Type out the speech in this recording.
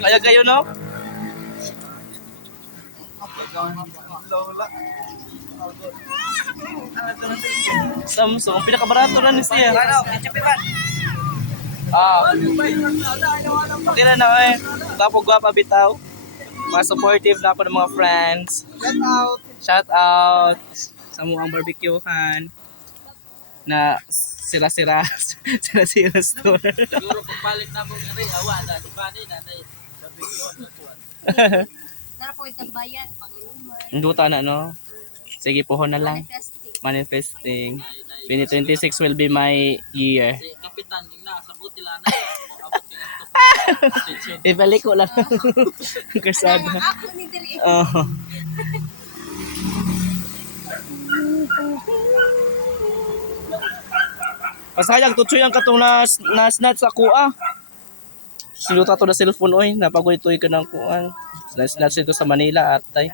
Kaya kayo no? Samsung, pinakabarato na ni siya. Okay na eh. Gwapo-gwapa bitaw. Mga supportive na ako ng mga friends. Shout out sa muang barbecuehan na sira-sira sira-sira store. Siguro pagbalik na mo ng awa na di ba ni nanay barbecue na tuwan. Napoy bayan panginuman. Induta na no. Sige pohon na lang. Manifesting. 2026 will be my year. Si kapitan yung nasa butilana abot pinagto. Ibalik ko lang. Kasada. Ako ni diri. Oh. Pasayang tutsuyan ka itong nasnat sa kuha. Siluta to na cellphone oy, napagoy-toy ka ng kuhan. Nasnat ito sa Manila atay.